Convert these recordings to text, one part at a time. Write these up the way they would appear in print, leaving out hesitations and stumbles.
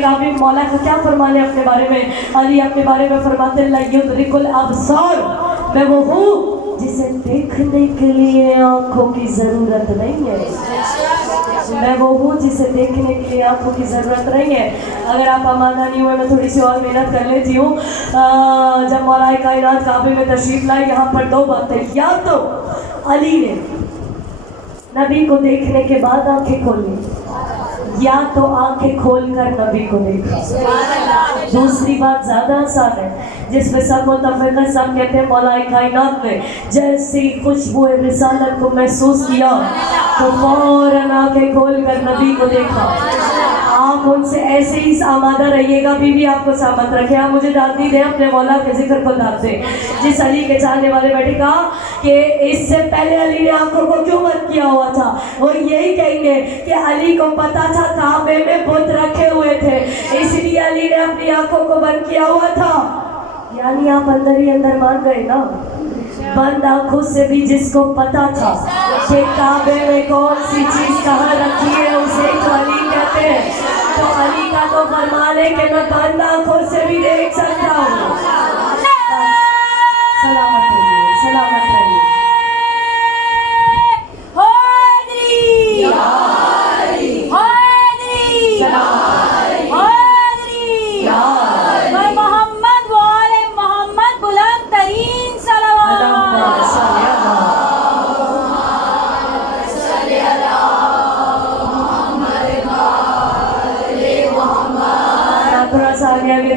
काबी मौला का क्या फरमाने अपने बारे में? अली अपने बारे में फरमाते ला युद्रिकुल अबसार, मैं वो हूँ जिसे देखने के लिए आंखों की जरूरत नहीं है। मैं वो हूँ जिसे देखने के लिए आंखों की जरूरत नहीं है। अगर आप आमादा नहीं हुए, मैं थोड़ी सी और मेहनत कर लेती हूँ। जब मौलाए कायनात काबे में तशरीफ लाए, यहाँ पर दो बातें, या तो अली ने नबी को देखने के बाद आंखें खोली, या तो आंखें खोलकर नबी को देखा। दूसरी बात ज्यादा आसान है, जिसमें सब मुतफ़िक़ सब कहते हैं मौलाए कायनात ने जैसी खुशबू रिसालत को महसूस किया तो फौरन आंखें खोलकर नबी को देखा। आप उनसे ऐसे ही आमादा रहिएगा, बीवी आपको सामत रखे। आप मुझे दाद नहीं दें, अपने मौला के जिक्र को दाद दें। जिस अली के चाहने वाले बैठे कहा कि इससे पहले अली ने आंखों को क्यों बंद किया हुआ था, वो यही कहेंगे कि अली को पता था काबे में बुत रखे हुए थे, इसलिए अली ने अपनी आंखों को बंद किया हुआ था। यानी आप अंदर ही अंदर मान गए ना, बंद आंखों से भी जिसको पता था कि काबे में कौन सी चीज कहाँ रखी है, उसे तो अली कहते हैं। तो अली का तो फरमान है कि मैं बंद आंखों से भी देख सकता हूँ। सलामत रहिए, सलामत रहिए।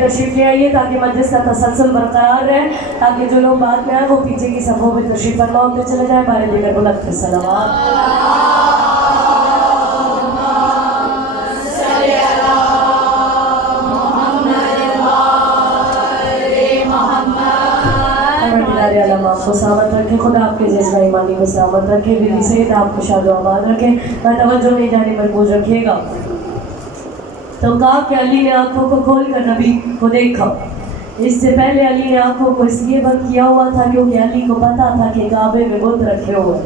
तशरीफ ले आइए ताकि मजलिस का तसलसल बरकरार रहे, ताकि जो लोग बाद में आए वो पीछे की सफ़ों में तशरीफ फरमा होते चले जाए। बारे लेकर बुलंद सलावत। आपको सामत रखे, खुदा आपके जज्बा ईमानी को सामत रखे, बीवी सहित आपको शादो आबाद रखे, मैं तवज्जो नहीं जाने मजबूर रखिएगा। तो कहा कि अली ने आंखों को खोल कर नबी को देखा। इससे पहले अली ने आंखों को इसलिए बंद किया हुआ था क्योंकि अली को पता था कि काबे में बुत रखे हुए।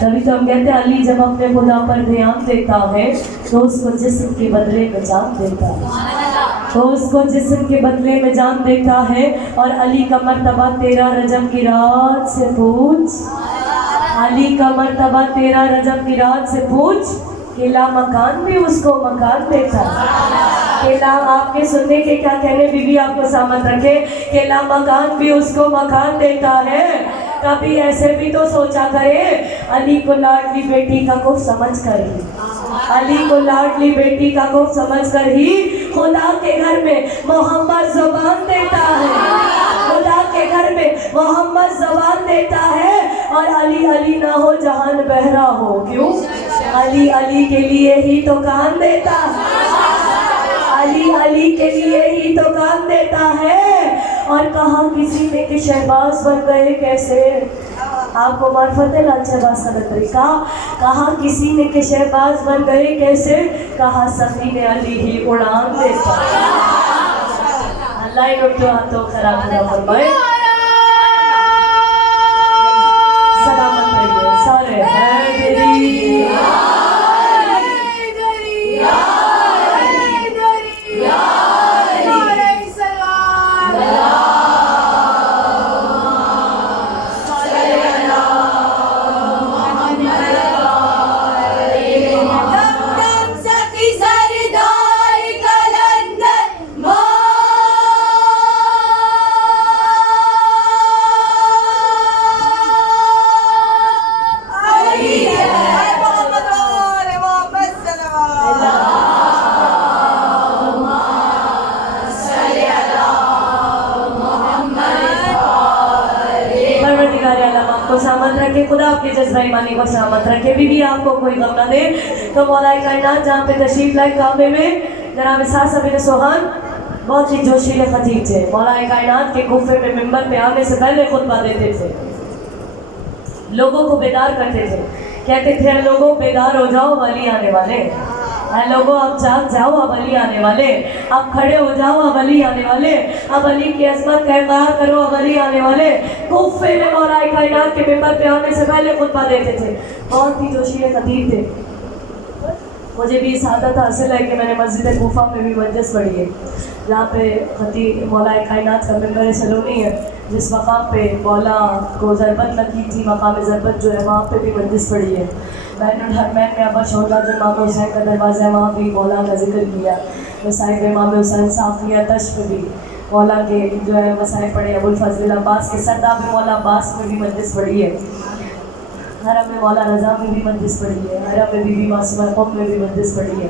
तभी तो हम कहते हैं अली जब अपने खुदा पर ध्यान देता है तो उसको जिस्म के बदले में जान देता है, तो उसको जिस्म के बदले में जान देता है। और अली का मर्तबा 13 रजब की रात से पूछ, अली का मर्तबा 13 रजब की रात से पूछ, केला मकान भी उसको मकान देता है। केला आपके सुनने के क्या कहने, बीवी आपको सामत रखे, केला मकान भी उसको मकान देता है। कभी ऐसे भी तो सोचा करे, अली को लाडली बेटी का कुफ समझ कर ही, अली को लाडली बेटी का कुफ समझ कर ही खुदा के घर में मोहम्मद ज़ुबान देता है, खुदा के घर में मोहम्मद ज़ुबान देता है। और अली अली ना हो जहान बहरा हो, क्यों? अली अली के लिए ही तो कान देता है, अली अली के लिए ही तो कान देता है। और कहा किसी ने कि शहबाज बन गए कैसे, आपको मार्फत है लाल शहबाज का तरीका। कहा किसी ने कि शहबाज बन गए कैसे, कहा सफी ने अली ही उड़ान देता। अल्लाह इन हाथों खराब ना फरमाए। सलामत रहिए सारे हैदरी। को सामत रखे, खुदा आपके जज्बा ईमानी को सामत रखे, बीवी आपको कोई गम ना दे। तो मौलाए कायनात जहाँ पे तशरीफ लाए काबे में, जनाब सासा बिन सोहान बहुत ही जोशीले खतीब थे। मौलाए कायनात के गुफे में मिंबर पे आने से पहले खुतबा देते थे, लोगों को बेदार करते थे, कहते थे लोगों बेदार हो जाओ, वली आने वाले। लोगों अब जाग जाओ, अब अली आने वाले। अब खड़े हो जाओ, अब अली आने वाले। अब अली की अज़मत का इक़रार करो, अब अली आने वाले। कुफ़े में मौलाए कायनात के मिंबर पे आने से पहले खुतबा देते थे, बहुत ही जोशीले खतीब थे। مجھے بھی اس عادت حاصل ہے کہ میں نے مسجد کوفہ میں بھی مجلس پڑھی ہے، جہاں پہ خطیب مولا کائنات کا منبر سلونی ہے، جس مقام پہ مولا کو ضربت لگی تھی، مقام ضربت جو ہے وہاں پہ بھی مجلس پڑھی ہے۔ بین الحرمین میں ابا شہدا جو امام حسین کا دروازہ ہے وہاں بھی مولا کا ذکر کیا، مصائب امام حسین صافیہ تشف بھی مولا کے جو ہے مصائب پڑھے، ابو الفضل عباس کے سرداب مولا عباس میں بھی مجلس پڑھی ہے، حرم میں مولا رضا میں بھی مجلس پڑھی ہے، حرم میں بی بی معصومہ قم میں بھی مجلس پڑھی ہے۔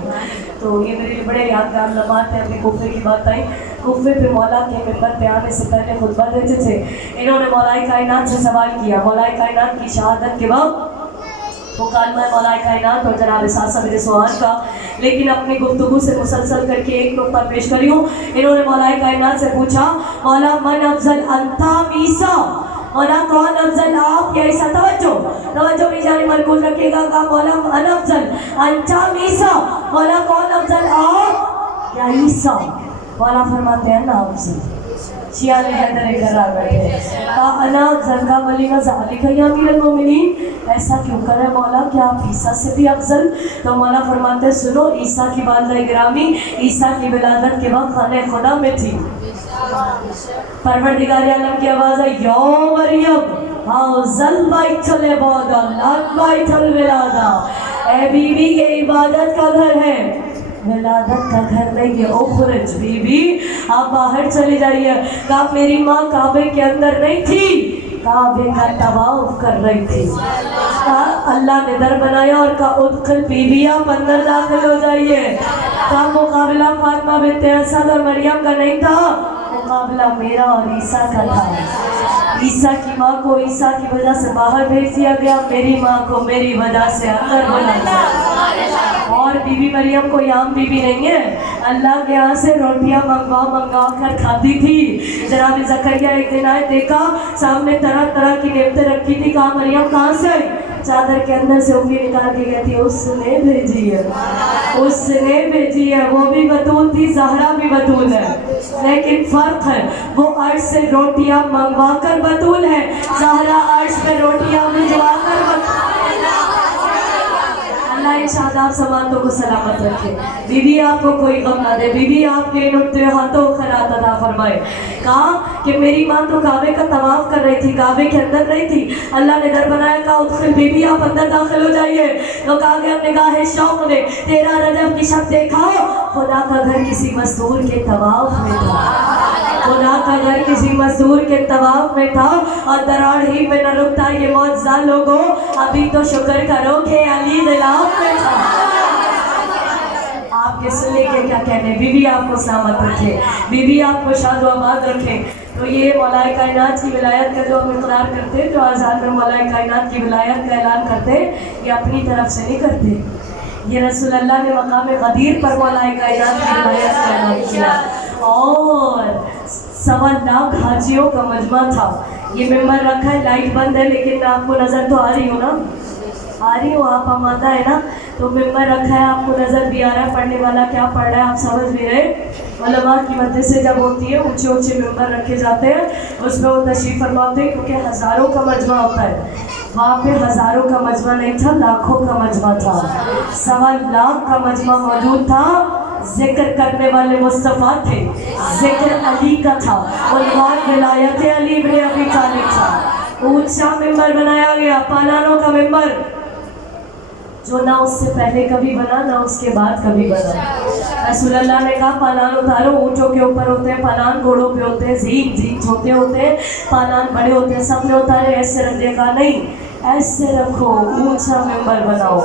تو یہ میرے لیے بڑے یادگار لمحات ہیں۔ اپنے کوفے کی بات آئی، کوفے پہ مولا کے ممبر پہ آنے سے پہلے خطبہ دیتے تھے، انہوں نے مولا کائنات سے سوال کیا، مولا کائنات کی شہادت کے بعد وہ کلمہ مولا کائنات اور جناب ساسا میرے سوال کا، لیکن اپنی گفتگو سے مسلسل کر کے ایک نقطہ پیش کری ہوں۔ انہوں نے مولا کائنات سے پوچھا، مولا من افضل انتا عیسیٰ، مولا کون افضل آپ یا عیسیٰ؟ توجہ بھی جاری مرکوز رکھیے گا، کہا مولا من افضل انتا عیسیٰ، مولا کون افضل آپ یا عیسیٰ؟ مولا فرماتے ہیں نا افضل، شیعہ نے حیدر قرار بیٹھے، کہا انا افضل، کا ولیمہ ذالک یا امیر المومنین، ایسا کیوں کرے مولا، کیا آپ عیسیٰ سے بھی افضل؟ تو مولا فرماتے ہیں سنو، عیسیٰ کی والدہ گرامی عیسیٰ کی ولادت کے وقت خانہ خدا میں تھی، پروردگار عالم کی آواز ہے یا مریم حاذل بیت العبادہ لا بیت الولادہ، اے بی بی یہ عبادت کا گھر ہے، ولادت کا گھر نہیں، یہ اخرج بی بی آپ باہر چلے جائیے۔ کہا میری ماں کعبے کے اندر نہیں تھی، کعبے کا طواف کر رہی تھی، کہا اللہ نے در بنایا اور کہا ادخل بی بی آپ اندر داخل ہو جائیے۔ کہا مقابلہ فاطمہ بنت اسد اور مریم کا نہیں تھا، مقابلہ میرا اور عیسیٰ کا تھا۔ عیسیٰ کی ماں کو عیسیٰ کی وجہ سے باہر بھیج دیا گیا، میری ماں کو میری وجہ سے اندر بنا دیا۔ اور بی بی مریم کوئی عام بی بی نہیں ہے، اللہ کے یہاں سے روٹیاں منگوا کر کھاتی تھی۔ جناب زکریا ایک دن آئے، دیکھا سامنے طرح طرح کی نعمتیں رکھی تھی، کہا مریم کہاں سے آئی؟ چادر کے اندر سے انگلی نکال کے کہتی ہے اس نے بھیجی ہے، اس نے بھیجی ہے، وہ بھی بتول تھی، زہرا بھی بتول ہے، لیکن فرق ہے وہ عرش سے روٹیاں منگوا کر بتول ہے، زہرا عرش پہ روٹیاں بھجوا کر بتول۔ اللہ ان شاداب سماعتوں کو سلامت رکھے، بی بی آپ کو کوئی غم نہ دے، بی بی آپ کے ان اٹھتے ہاتھوں خیرات عطا فرمائے۔ کہا کہ میری ماں تو کعبے کا طواف کر رہی تھی، کعبے کے اندر نہیں تھی، اللہ نے در بنایا، کہا ادخل بی بی آپ اندر داخل ہو جائیے۔ تو کہا کہ ہم نگاہ شوق نے 13 رجب کی شب دیکھا، خدا کا گھر کسی مزدور کے طواف میں تھا، خدا کا گھر کسی مزدور کے طواف میں تھا، اور دراڑ ہی میں نہ رکتا یہ معجزہ لوگوں، ابھی تو شکر کرو کہ علی دلاف میں تھا۔ آپ کے سلے کے کیا کہنے، بی بی آپ کو سلامت رکھے، بی بی آپ کو شاد و آباد رکھے۔ تو یہ مولا کائنات کی ولایت کا جو ہم اقرار کرتے، جو آزاد میں مولا کائنات کی ولایت کا اعلان کرتے، یہ اپنی طرف سے نہیں کرتے، یہ رسول اللہ نے مقام غدیر پر مولا کائنات کی ولایت کا اعلان کیا۔ اور 1.25 لاکھ حاجیوں کا مجمع تھا، یہ ممبر رکھا ہے، لائٹ بند ہے لیکن میں آپ کو نظر تو آ رہی ہوں نا، آ رہی ہوں، آپ آمادہ ہے نا؟ تو ممبر رکھا ہے، آپ کو نظر بھی آ رہا ہے، پڑھنے والا کیا پڑھ رہا ہے آپ سمجھ بھی رہے۔ علماء کی مجلسیں جب ہوتی ہے، اونچے اونچے ممبر رکھے جاتے ہیں، اس میں وہ تشریف فرماتے ہیں، کیونکہ ہزاروں کا مجمع ہوتا ہے، وہاں پہ ہزاروں کا مجمع نہیں تھا، لاکھوں کا مجمع تھا، 1.25 لاکھ کا مجمع موجود تھا۔ ذکر کرنے والے مصطفیٰ تھے، ذکر علی کا تھا، عنوان ولایت علی بن ابی طالب تھا۔ اونچا ممبر بنایا گیا، پالانوں کا ممبر، جو نہ اس سے پہلے کبھی بنا نہ اس کے بعد کبھی بنا۔ رسول اللہ نے کہا پالان اتارو، اونٹوں کے اوپر ہوتے ہیں پالان، گھوڑوں پہ ہوتے ہیں زین چھوٹے ہوتے ہیں، پالان بڑے ہوتے ہیں، سب نے اتارے، ایسے رکھنے کا نہیں، ایسے رکھو، اونچا ممبر بناؤ۔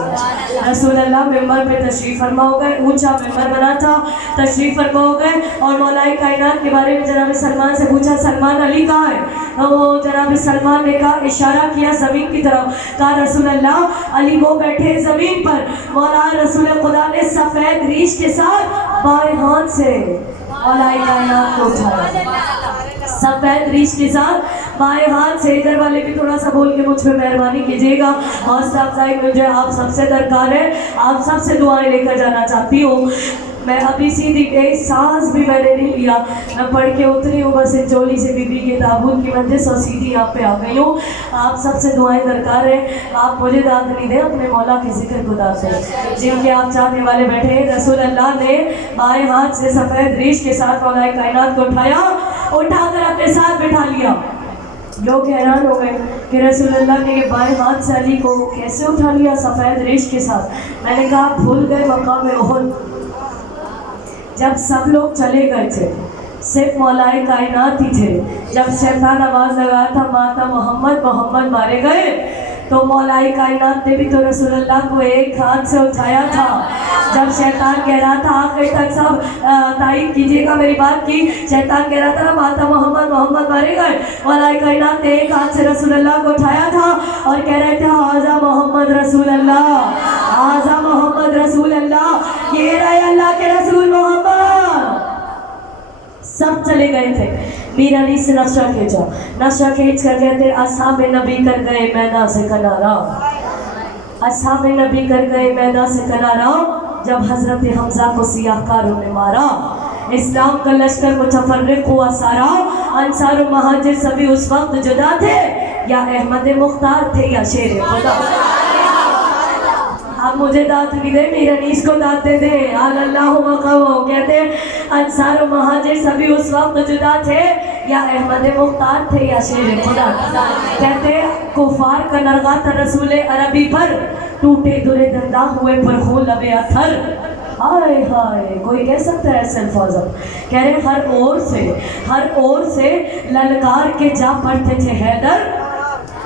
رسول اللہ ممبر پہ تشریف فرما ہو گئے، اونچا ممبر بنا تھا، تشریف فرما ہو گئے، اور مولا کائنات کے بارے میں جناب سلمان سے پوچھا سلمان علی کہاں ہے؟ وہ جناب سلمان نے کہا، اشارہ کیا زمین کی طرف، کہا رسول اللہ علی وہ بیٹھے زمین پر۔ مولا رسول خدا نے سفید ریش کے ساتھ بائیں ہاتھ سے مولا کائنات کو اٹھایا، سفید ریش کے ساتھ بائیں ہاتھ سے۔ ادھر والے بھی تھوڑا سا بول کے مجھ پہ مہربانی کیجیے گا، حوصلہ افزائی مجھے آپ سب سے درکار ہے، آپ سب سے دعائیں لے کر جانا چاہتی ہوں۔ मैं अभी सीधी गई, सांस भी मैंने नहीं लिया, मैं पढ़ के उतरी हूँ बस चोली से बीबी के ताबूत की मस्जिद और सीधी यहाँ पे आ गई हूँ। आप सबसे दुआएं दरकार है, आप मुझे दाद नहीं दें, अपने मौला के जिक्र को दाद दें। जिनके आप चाहने वाले बैठे हैं, रसूल अल्लाह ने बाएं हाथ से सफ़ेद रीश के साथ मौलाए कायनात को उठाकर अपने साथ बिठा लिया। लोग हैरान हो गए कि रसूलुल्लाह ने ये बाएं हाथ से अली को कैसे उठा लिया सफ़ेद रेश के साथ। मैंने कहा भूल गए मकाम उहुद, जब सब लोग चले गए थे सिर्फ मौलाए कायनात ही थे। जब शैतान आवाज़ लगाया था माता मोहम्मद मोहम्मद मारे गए, तो मौलाए कायनात ने भी तो रसूलुल्लाह को एक हाथ से उठाया था। जब शैतान कह रहा था, आखिर तक सब तारीफ कीजिएगा मेरी बात की, शैतान कह रहा था ना माता मोहम्मद मोहम्मद मारे गए, मौलाए कायनात ने एक हाथ से रसूलुल्लाह को उठाया था और कह रहे थे हाजा मोहम्मद रसूलुल्लाह, हाजा मोहम्मद रसूलुल्लाह, ये रहे अल्लाह के रसूल मोहम्मद। सब चले गए थे। मीर अली से नक्शा खींचा, नक्शा खींच कर कहते असहाब नबी कर गए मैदान से किनारा, असहाब नबी कर गए मैदान से किनारा, जब हजरत हमजा को सियाहकारों ने मारा। इस्लाम का लश्कर मुतफर्रिक हुआ सारा, अंसार और महाजिर सभी उस वक्त जुदा थे, या अहमद मुख्तार थे या शेर खुदा। आप मुझे दात नहीं दे, मेरे अनीस को दात दे दे। अल्लाह मक़ामो कहते अंसार और महाजिर सभी उस वक्त जुदा थे, या अहमद मुख्तार थे या शेर खुदा। कहते कुफार का नरगा था रसूल अरबी पर, टूटे दुरे दंदा हुए पर हो लबे अथर। हाय हाय, कोई कह सकता है ऐसे अल्फाज? कह रहे हर ओर से ललकार के जा पड़ते थे हैदर,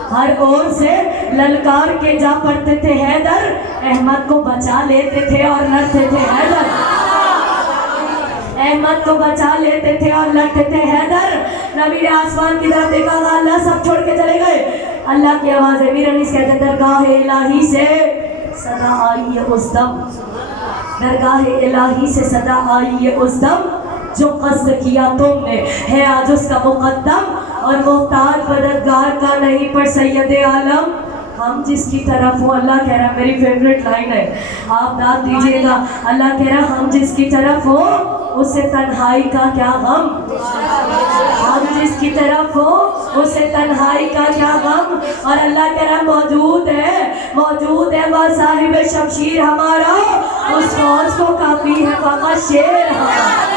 हर ओर से ललकार के जा पड़ते थे हैदर, अहमद को बचा लेते थे और लड़ते थे हैदर, अहमद को बचा लेते थे और लड़ते थे हैदर। नबी ने आसमान की तरफ देखा, अल्लाह सब छोड़ के चले गए। अल्लाह की आवाज़ है, मीर अनीस कहते दरगाह इलाही से सदा आई है उस दम, दरगाह इलाही से सदा आई है उस दम, जो कस्द किया तुमने है आज उसका मुकद्दम, और मोहताज मददगार का नहीं पर सैयद आलम। हम जिसकी तरफ हो, अल्लाह कह रहा, मेरी फेवरेट लाइन है, आप दाद दीजिएगा। अल्लाह कह रहा हम जिसकी तरफ हो उसे तन्हाई का क्या गम, हम जिसकी तरफ हो उसे तन्हाई का क्या गम। और अल्लाह कह रहा मौजूद है वह साहिब शमशीर हमारा, उस फौज को काफी है फाका शेर हमारा।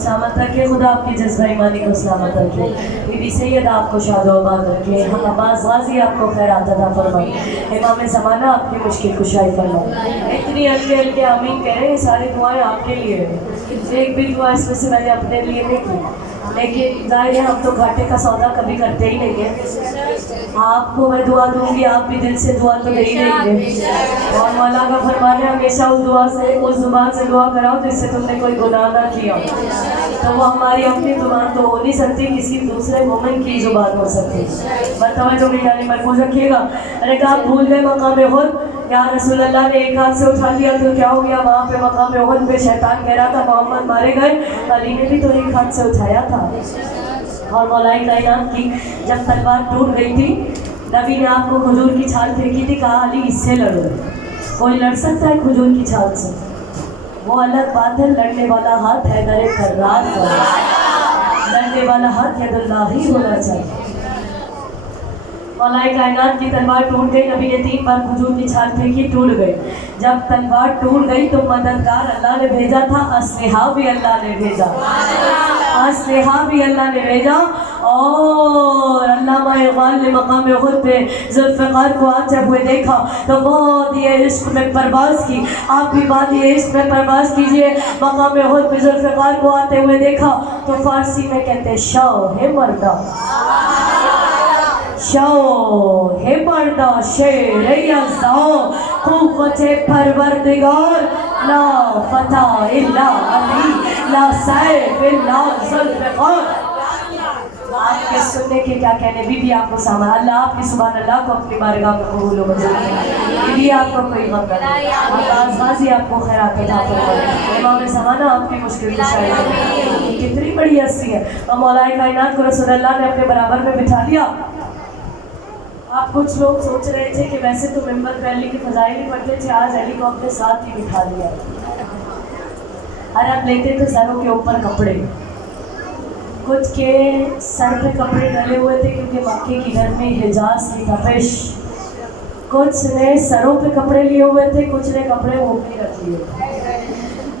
सलामत रखे, खुदा आपकी जज्बा ईमानी को सलामत रखे, बीबी सैयद आपको शादोबाद रखे, हम अब्बास गाजी आपको खैरात अता फरमाए, इमाम ज़माना आपकी मुश्किल कुशाई फरमाए। इतनी हल्के हल्के आमीन कह रहे हैं, सारी दुआएं आपके लिए हैं। एक भी दुआ इसमें से मैंने अपने लिए नहीं की, लेकिन जाहिर है हम तो घाटे का सौदा कभी करते ही नहीं है। आपको मैं दुआ दूंगी, आप भी दिल से दुआ तो नहीं देंगे, और मौला का फरमान है हमेशा उस दुआ से, उस जुबान से दुआ कराओ जिससे तुमने कोई गुनाह ना किया। तो वो हमारी अपनी जुबान तो हो नहीं सकती, किसी दूसरे मोमिन की जुबान हो सकती। बताओ जो भी यानी महफूज रखिएगा। अरे कहा भूल गए मकाम उहुद, या रसूलुल्लाह ने एक हाथ से उठा लिया तो क्या हो गया? वहाँ पे मकाम उहुद पे शैतान कह रहा था मोहम्मद मारे गए, अली ने भी तो एक हाथ से उठाया था। और मौलाए कायनात की जब तलवार टूट गई थी, नबी ने आपको खजूर की छाल फेंकी थी, कहा अली इससे लड़ो। कोई लड़ सकता है खजूर की छाल से? वो अलग बात है, लड़ने वाला हाथ हैदर कर्रार का, लड़ने वाला हाथ हैदुल्लाह ही होना चाहिए। मौलाए कायनात की तलवार टूट गई, नबी ने 3 बार खजूर की छाल फेंकी, टूट गई। जब तलवार टूट गई तो मददगार अल्लाह ने भेजा था, अस्लिहा भी अल्लाह ने भेजा, अस्लिहा भी अल्लाह ने भेजा। और अल्लामा इक़बाल ने मकाम उहुद पे ज़ुल्फ़िकार को आते हुए देखा तो वादिए इश्क में परवाज़ की। आप भी वादिए इश्क में परवाज़ कीजिए। मकाम उहुद पे ज़ुल्फ़िकार को आते हुए देखा तो फ़ारसी में कहते शाह मर्दा, शाह मर्दा शेर यज़्दा क़ुव्वत परवरदिगार لا فتح الا علی لا سیف الا ذوالفقار. آپ کے سننے کے کیا کہنے. بی بی آپ کو سامان اللہ آپ کی سبحان اللہ کو اپنی بارگاہ میں قبول و منظور کرے. بی بی آپ کو کوئی غم نہ دے. آپ غازی آپ کو خیرات عطا فرمائے. امام زمانہ آپ کی مشکل کشائی کرے. کتنی بڑی ہستی ہے. اور مولا کائنات کو رسول اللہ نے اپنے برابر میں بٹھا لیا. آپ کچھ لوگ سوچ رہے تھے کہ ویسے تو ممبر پہ علی کی فضائل ہی پڑھتے تھے, آج علی کو اپنے ساتھ ہی بٹھا لیا. عرب لیتے تھے سروں کے اوپر کپڑے. کچھ کے سر پہ کپڑے ڈلے ہوئے تھے کیونکہ مکے کی گرمی, حجاز کی تپش. کچھ نے سروں پہ کپڑے لیے ہوئے تھے, کچھ نے کپڑے منہ پہ رکھ لیے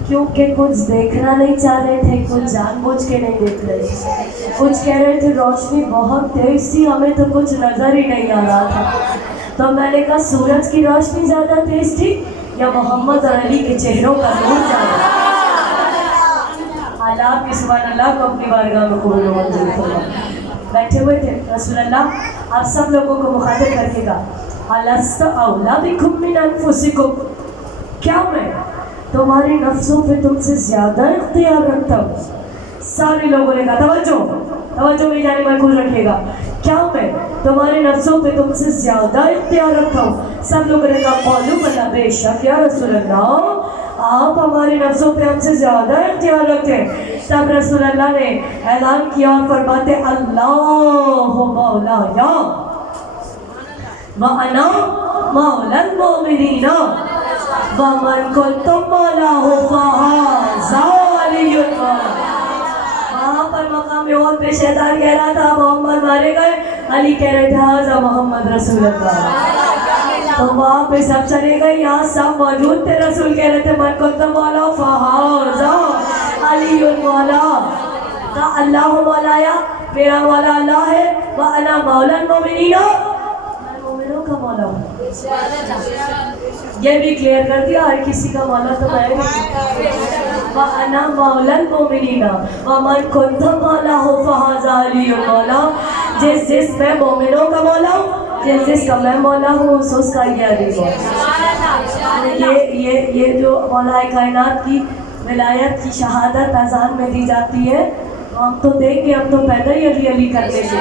کیونکہ کچھ دیکھنا نہیں چاہ رہے تھے, کچھ جان بوجھ کے نہیں دیکھ رہے تھے. کچھ کہہ رہے تھے روشنی بہت تیز تھی, ہمیں تو کچھ نظر ہی نہیں آ رہا تھا. تو میں نے کہا سورج کی روشنی زیادہ تیز تھی یا محمد اور علی کے چہروں کا نور زیادہ. آپ کی سبحان اللہ کو اپنی بارگاہ میں قبول و منظور فرمائے. بیٹھے ہوئے تھے رسول اللہ آپ سب لوگوں کو مخاطب کر کے کہا الست اولی بکم من انفسکم, کیا میں تمہارے نفسوں پہ تم سے زیادہ اختیار رکھتا ہوں. سارے لوگوں نے کہا توجہ میری جانب مرکوز رکھیے گا, کیا میں تمہارے نفسوں پہ تم سے زیادہ اختیار رکھتا ہوں. سب لوگوں نے کہا قولوا بلی بے شک یا رسول اللہ آپ ہمارے نفسوں پہ ہم سے زیادہ اختیار رکھتے ہیں. تب رسول اللہ نے اعلان کیا اور فرماتے اللہ مولایا وَأَنَا مَوْلَى الْمُؤْمِنِينَ وَمَنْ كُنْتُ مَوْلَاهُ فَهَذَا عَلِيٌّ مَوْلَايَ. وہاں پر مقام اور پہ شیطان کہہ رہا تھا محمد مارے گئے, علی کہہ رہے تھے حاضر محمد رسول اللہ. تو وہاں پہ سب چلے گئے, یہاں سب موجود تھے. رسول کہہ رہے تھے من كنت مولا فہذا علی مولا. کہا اللہ مولایا میرا مولا اللہ ہے, وانا مولا المؤمنین میں مومنوں کا مولا ہوں. یہ بھی کلیئر کر دیا ہر کسی کا مولا تو میں نہیں. وانا مولا المؤمنین ومن كنت مولا فہذا علی مولا. جس میں مومنوں کا مولا ہوں, جس کا میں مولا ہوں اس کا یہ علی مولا. یہ جو مولا کائنات کی ولایت کی شہادت اذان میں دی جاتی ہے, ہم تو دیکھ کے ہم تو پیدا ہی علی علی کرتے تھے.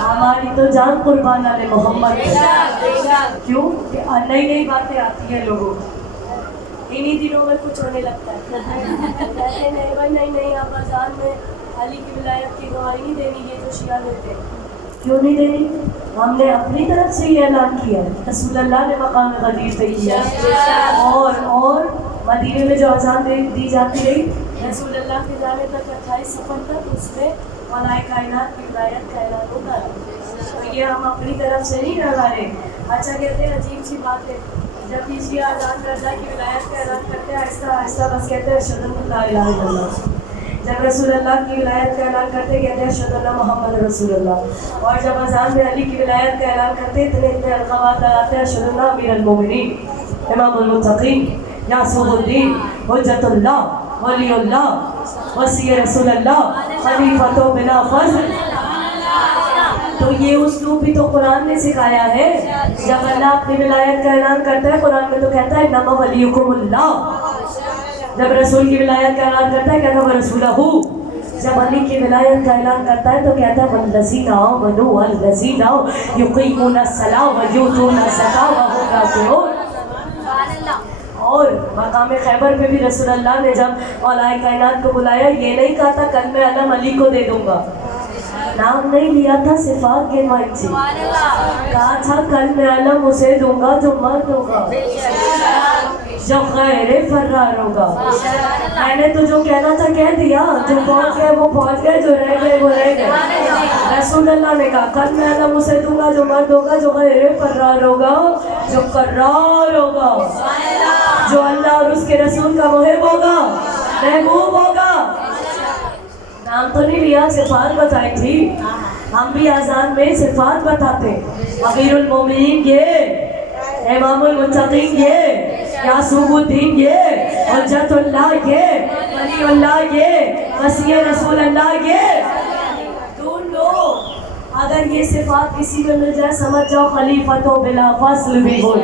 ہماری تو جان قربان علی محمد. کیوں کہ نئی نئی باتیں آتی ہیں لوگوں کو, انہی دنوں میں کچھ ہونے لگتا ہے. کہتے ہیں نہیں بھائی نہیں آپ اذان میں علی کی ولایت کی گواہی نہیں دینی, یہ جو شیعہ دیتے ہیں. کیوں نہیں دینی؟ ہم نے اپنی طرف سے یہ اعلان کیا, رسول اللہ نے مقام غدیر پہ کیا. اور مدینے میں جو اذان دی جاتی رہی رسول اللہ کے جانے تک 28 سفر تک, اس میں مولا کائنات کی ولایت کا اعلان ہوتا ہے. تو یہ ہم اپنی طرف سے نہیں لگا رہے. اچھا کہتے ہیں عجیب سی بات ہے, جب کسی اذان کرتا کی ولایت کا اعلان کرتے ہیں آہستہ آہستہ بس کہتے ہیں اشہد ان لا الہ الا اللہ. جب رسول اللہ کی ولایت کا اعلان کرتے کہتے ہیں اشہد ان محمد رسول اللہ. اور جب اذان میں علی کی ولایت کا اعلان کرتے اتنے القابات لگاتے ہیں اشہد ان امیر المومنین امام المتقین یعصم الدین حجت اللہ ولی اللہ وصی رسول اللہ خلیفۃ بلا فضل. تو یہ اسلوب بھی تو قرآن نے سکھایا ہے. جب اللہ اپنی ولایت کا اعلان کرتا ہے قرآن میں تو کہتا ہے انما ولیکم اللہ. جب رسول کی ولایت کا اعلان کرتا ہے کہتا ہے ورسولہ. جب علی کی ولایت کا اعلان کرتا ہے تو کہتا ہے والذین آمنوا والذین یقیمون الصلاۃ ویؤتون الزکاۃ وهم راکعون. اور مقام خیبر پہ بھی رسول اللہ نے جب مولا کائنات کو بلایا یہ نہیں کہا تھا کل میں علم علی کو دے دوں گا, نام نہیں لیا تھا, صفات گنوائی تھی. کہا تھا کل میں علم اسے دوں گا جو مرد ہوگا, جو غیر فرار ہوگا. میں نے تو جو کہنا تھا کہہ دیا, جو پہنچ گئے وہ پہنچ گئے, جو رہ گئے وہ رہ گئے. رسول اللہ نے کہا کل میں علم اسے دوں گا جو مرد ہوگا, جو غیر فرار ہوگا, جو قرار ہوگا, جو اللہ اور اس کے رسول کا محب ہوگا, محبوب ہوگا. نام تو نہیں لیا, صفات بتائی تھی. ہم بھی اذان میں صفات بتاتے, امیر المومنین یہ, امام المتقین یہ, یعصم الدین یہ, حجت اللہ یہ, ولی اللہ یہ, وصی رسول اللہ یہ. ڈھونڈ لو अगर ये सिफात किसी में मिल जाए समझ जाओ खलीफतो बिला फस्ल भी बोल।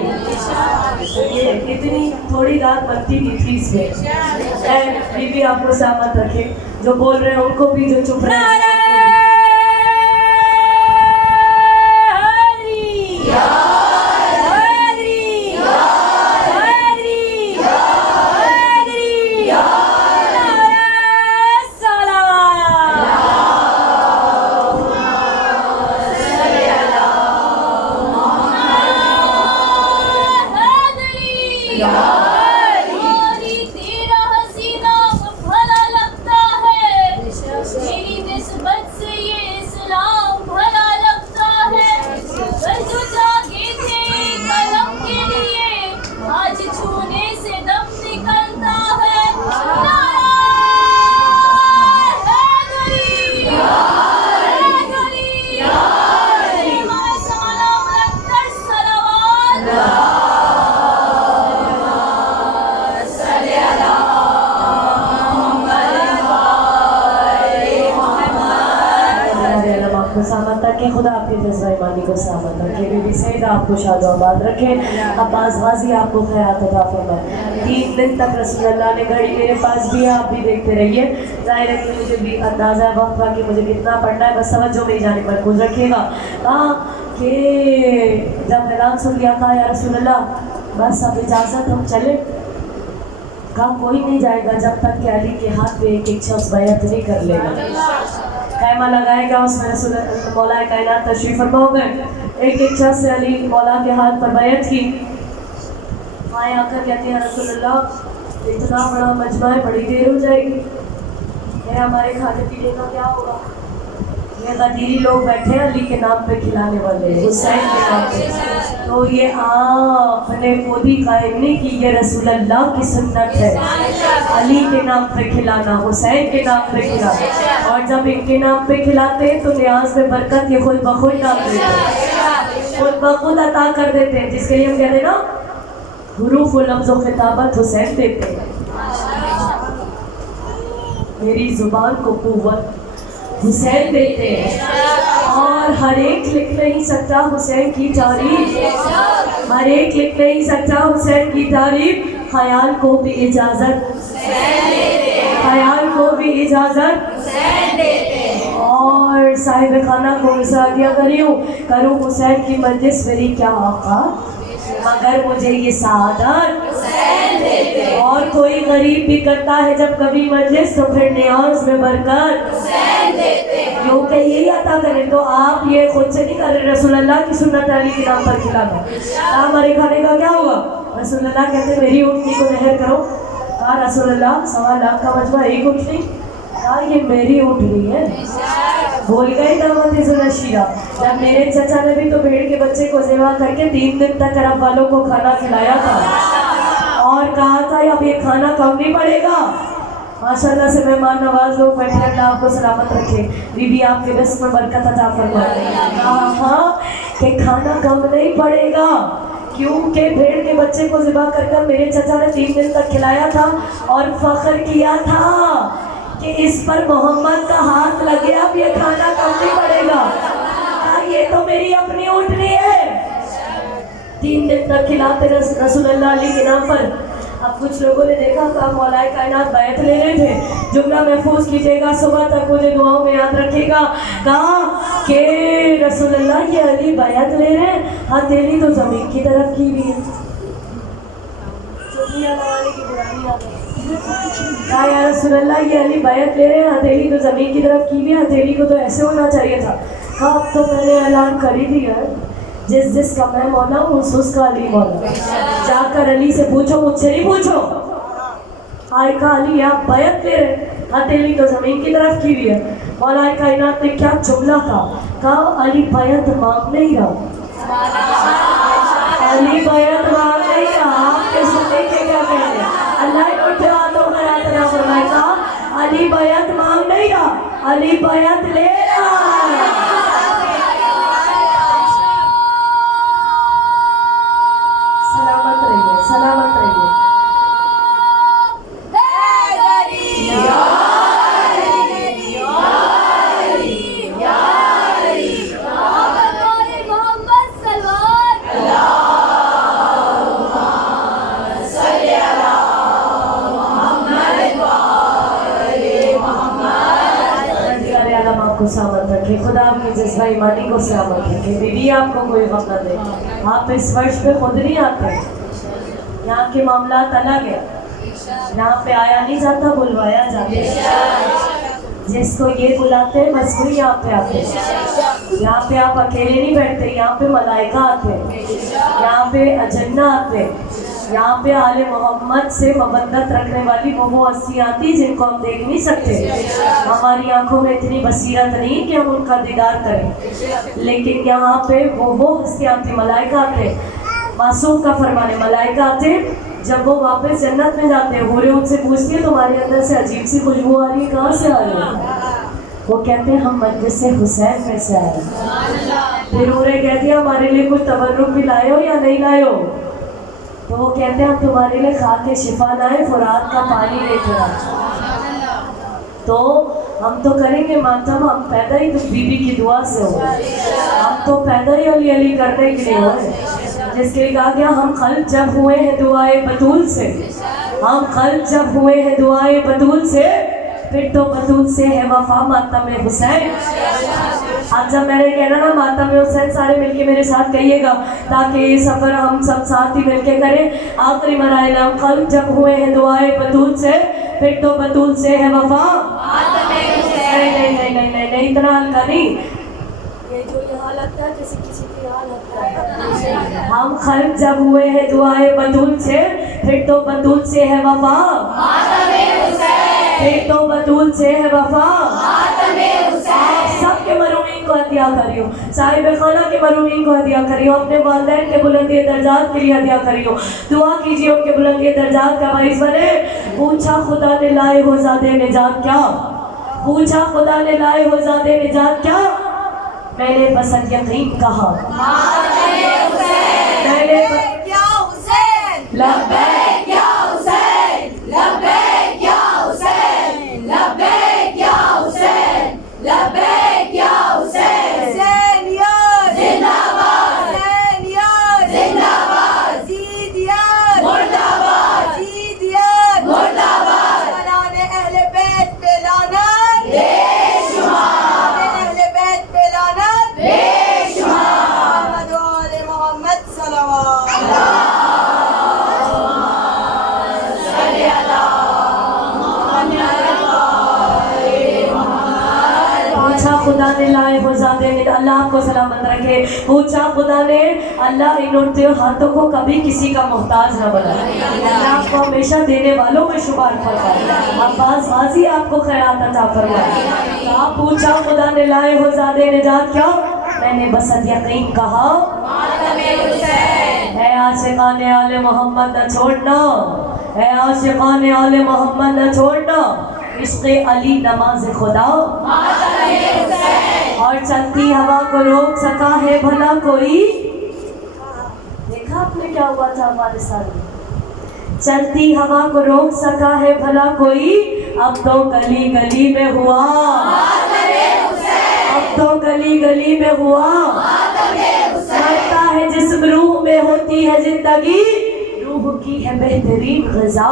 ये इतनी थोड़ी रात बनती नहीं थी इसमें। बीबी आपको सहमत रखे, जो बोल रहे हैं उनको भी, जो चुप रहे हैं सामत रखे, खुदा आपके जज्बा ईमानी को सामत रखे, बीबी सईद आपको शादो आबाद रखे, अब्बास गाजी आपको खैरात अता फरमाए। 3 दिन तक रसूल अल्लाह ने घड़ी मेरे पास भी है, आप भी देखते रहिए। ज़ाहिर है कि मुझे भी अंदाज़ा है वक्त का कि मुझे कितना पढ़ना है, बस तवज्जो मेरी जानिब मरकूज़ रखिएगा। कहा कि जब ऐलान सुन लिया, कहा या रसूल अल्लाह बस अब इजाज़त, हम चले। कहा कोई नहीं जाएगा जब तक कि अली के हाथ पे एक शख्स बैत नहीं कर लेगा। कैमा लगाएगा, उसमें रसूल मौला कायनात तशरीफ़ फरमा हो गए। एक शख्स से अली मौला के हाथ पर बैत की। आए आकर कहते हैं रसूल अल्लाह इतना बड़ा मजमा है, बड़ी देर हो जाएगी, ये हमारे खाने पीने का क्या होगा? ये गदीरी लोग बैठे हैं अली के नाम पे खिलाने वाले, हुसैन के नाम पे। तो ये आपने खुद ही कायम नहीं की, ये रसूल अल्लाह की सुन्नत है, अली के नाम पे खिलाना, हुसैन के नाम पे खिलाना। और जब इनके नाम पे खिलाते हैं तो न्याज में बरकत ये खुद बखुद डाल देते हैं, खुद बखुद अता कर देते हैं, जिसके लिए हम कहते हैं ना हुरूफ व लफ्ज़ व खिताबत हुसैन देते हैं। मेरी जुबान को कुव्वत हुसैन देते हैं, और हर एक लिख नहीं सकता हुसैन की तारीफ, हर एक लिख नहीं सकता हुसैन की तारीफ। ख्याल को भी इजाज़त, ख्याल को भी इजाज़त, और साहिब खाना को मिसा दिया करूँ हुसैन की मजलिस मेरी क्या औकात, मगर मुझे ये सादत। और कोई गरीब भी करता है जब कभी मजलिस तो फिर न्याज में बरकत, क्योंकि यही अता करें। तो आप ये खुद से नहीं कर रहे, रसूल अल्लाह की सुन्नत अली के नाम पर खिलाना। हमारे खाने का क्या होगा? रसूल अल्लाह कहते मेरी उठनी को नहर करो। कहा रसूल अल्लाह 1.25 लाख का मजमा एक उठनी? कहा ये मेरी उठनी है। भूल गए दामद ज़ुलशीरा, जब मेरे चचा ने भी तो भेड़ के बच्चे को ज़िबा करके 3 दिन तक अरब वालों को खाना खिलाया था, और कहा था अब ये खाना कम नहीं पड़ेगा। माशाल्लाह से मेहमान नवाज लोग बैठे, अल्लाह आपको सलामत रखे, बीबी आपके रिज़्क़ में बरकत अता फरमाए। हाँ कि खाना कम नहीं पड़ेगा, क्योंकि भेड़ के बच्चे को ज़िबा कर मेरे चचा ने 3 दिन तक खिलाया था और फख्र किया था कि इस पर मोहम्मद का हाथ लगे, अब ये खाना कम नहीं पड़ेगा। ये तो मेरी अपनी ऊँटनी है। 3 दिन तक खिलाते रसूल अल्लाह अली के नाम पर। अब कुछ लोगों ने देखा कहा मौलाए कायनात बैत ले रहे थे, जुमला महफूज कीजिएगा, सुबह तक मुझे दुआओं में याद रखेगा। कहा कि रसूल अल्लाह ये अली बैत ले रहे हैं, हथेली तो ज़मीन की तरफ की हुई है। कहा या रसूल अल्लाह ये अली बैत ले रहे हैं, हथेली तो ज़मीन की तरफ की हुई है, हथेली को तो ऐसे होना चाहिए था। कहा अब तो मैंने ऐलान कर ही दिया है, जिसका मैं मौला हूँ उसका अली मौला। जाकर अली से पूछो, मुझसे नहीं पूछो। आए कहा अली आप बैत ले रहे, हथेली तो ज़मीन की तरफ की हुई है। मौला कायनात ने क्या जुमला था? कहा अली बैत मांग नहीं रहा, अली बैत मांग नहीं रहा। आपके सुनने के क्या कह रहे हैं? अल्लाह को जवाब मरातना फरमाएगा अली बैत मांग नहीं रहा, अली बैत ले रहा है। सलामत रहिए, सलामत रहिए। रखे, खुदा आपकी जज्बा ईमानी को सलामत रखे, बीवी आपको कोई गम न दे। आप इस वर्ष पे खुद नहीं आते, यहाँ के मामला अलग है, यहाँ पे आया नहीं जाता, बुलवाया जाता है। जिसको ये बुलाते हैं बस वही यहाँ पे आते हैं। यहाँ पे आप अकेले नहीं बैठते, यहाँ पे मलाइका आते हैं, यहाँ पे अजन्ना आते हैं, यहाँ पे आले मोहम्मद से मोहब्बत रखने वाली वो हस्ती आती जिनको हम देख नहीं सकते। हमारी आंखों में इतनी बसीरत नहीं कि हम उनका दीदार करें, लेकिन यहाँ पे वो हस्ती आती, मलाइका आते। मासूम का फरमाने, मलाइका आते, जब वो वापस जन्नत में जाते हैं, हूरें उनसे पूछती है तुम्हारे अंदर से अजीब सी खुशबू आ रही है, कहाँ से आ रही है? वो कहते हैं हम मजलिस से हुसैन में से आए। फिर हूरें कहती है हमारे लिए कुछ तबर्रुक भी लाए हो या नहीं लाए हो? तो वो कहते हैं हम तुम्हारे लिए खा के शिफा लाए, फुरात का पानी लेकर आए। तो हम तो करेंगे मातम, हम पैदा ही तो बीबी की दुआ से हो, हम तो पैदा ही अली अली करने के लिए हुए। जिसके लिए कहा गया हम खल्क जब हुए हैं दुआए बतूल से, हम खल्क जब हुए हैं दुआए बतूल से, फिर तो बतूल से है वफा मातम हुसैन। आज जब मैंने कहना ना मातम हुसैन, सारे मिलके मेरे साथ कहिएगा, ताकि ये सफ़र हम सब साथ ही मिलके करें। आखिरी मराइल हम खल्क जब हुए हैं दुआए बतूल से, फिर तो बतूल से है वफा। नहीं नहीं नहीं नहीं नहीं नहीं, इतना हल्का नहीं, ये जो यहाँ लगता है जैसे किसी की यहाँ लगता है। हम खल्क जब हुए हैं दुआए बतूल से, फिर तो बतूल से है वफा, फिर तो बतूल से है वफा। सबके मरूमीन को हदिया करियो, साहिब खाना के मरूमीन को हदिया करियो, अपने वालिदैन के बुलंदी दर्जात के लिए हदिया करियो, दुआ कीजिए उनके बुलंदी दर्जात का बाइस बने। पूछा खुदा ने लाए हो ज़ादे निजात क्या, पूछा खुदा ने लाए हो ज़ादे निजात क्या, मैंने बस यकीन कहा, मैंने लब्बैक या हुसैन, लब्बैक या हुसैन, लब्बैक या हुसैन, लब्बैक या हुसैन। हुसैनियत जिंदाबाद, हुसैनियत जिंदाबाद, जीदियत मुर्दाबाद, जीदियत मुर्दाबाद। फलाने अहले बैत पे लानत बेशुमार, अहले बैत पे लानत बेशुमार। मोहम्मद व आले मोहम्मद सल्लल्लाहु खुदा ने लाए हो ज़ादे ने, अल्लाह आपको सलामत रखे। पूछा खुदा ने, अल्लाह इन उठते हाथों को कभी किसी का मोहताज न बनाए, अल्लाह आपको हमेशा देने वालों में शुमार फरमाए, अब्बास गाजी आपको खैरात अता फरमाए। आप पूछा खुदा ने लाए हो ज़ादे निजात क्या, मैंने बस यकीन कहा, है आशिकाने आले मोहम्मद न छोड़ना, है आशिकाने आले मोहम्मद न छोड़ना, इश्क़े अली नमाज खुदा, और चलती हवा को रोक सका है भला कोई। देखा आपने क्या हुआ था हमारे साथ, चलती हवा को रोक सका है भला कोई, अब तो गली गली में हुआ, अब तो गली गली में हुआ। लगता है जिस्म रूह में होती है जिंदगी, रूह की है बेहतरीन ग़िज़ा।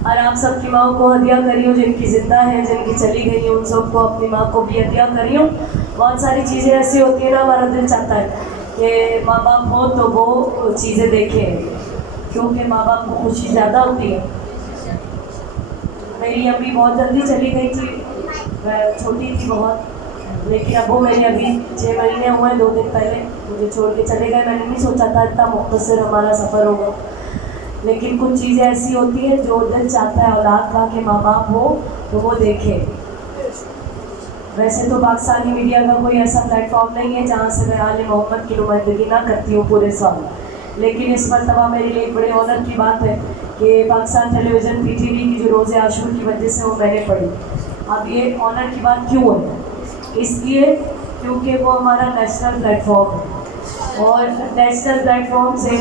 और आप सबकी माँ को हदिया करियो, जिनकी ज़िंदा है, जिनकी चली गई है, उन सबको अपनी माँ को भी हदिया करियो। बहुत सारी चीज़ें ऐसी होती है ना, हमारा दिल चाहता है कि माँ बाप हो तो वो चीज़ें देखें, क्योंकि माँ बाप को खुशी ज़्यादा होती है। मेरी अम्मी बहुत जल्दी चली गई थी, मैं छोटी थी बहुत, लेकिन अब वो मेरे अभी 6 महीने हुए, 2 दिन पहले मुझे छोड़ के चले गए। मैंने नहीं सोचा था इतना मुख्तसर हमारा सफ़र होगा, लेकिन कुछ चीज़ें ऐसी होती हैं जो दिल चाहता है औलाद का कि माँ बाप हो तो वो देखे। वैसे तो पाकिस्तानी मीडिया का कोई ऐसा प्लेटफॉर्म नहीं है जहाँ से मैं आले मोहम्मद की नुमाइंदगी ना करती हूँ पूरे साल, लेकिन इस मरतबा मेरे लिए एक बड़े ऑनर की बात है कि पाकिस्तान टेलीविज़न PTV की जो रोज़े आशूर की वजह से वो मैंने पढ़ी। अब ये ऑनर की बात क्यों है, इसलिए क्योंकि वो हमारा नेशनल प्लेटफॉर्म है, और नेशनल प्लेटफॉर्म से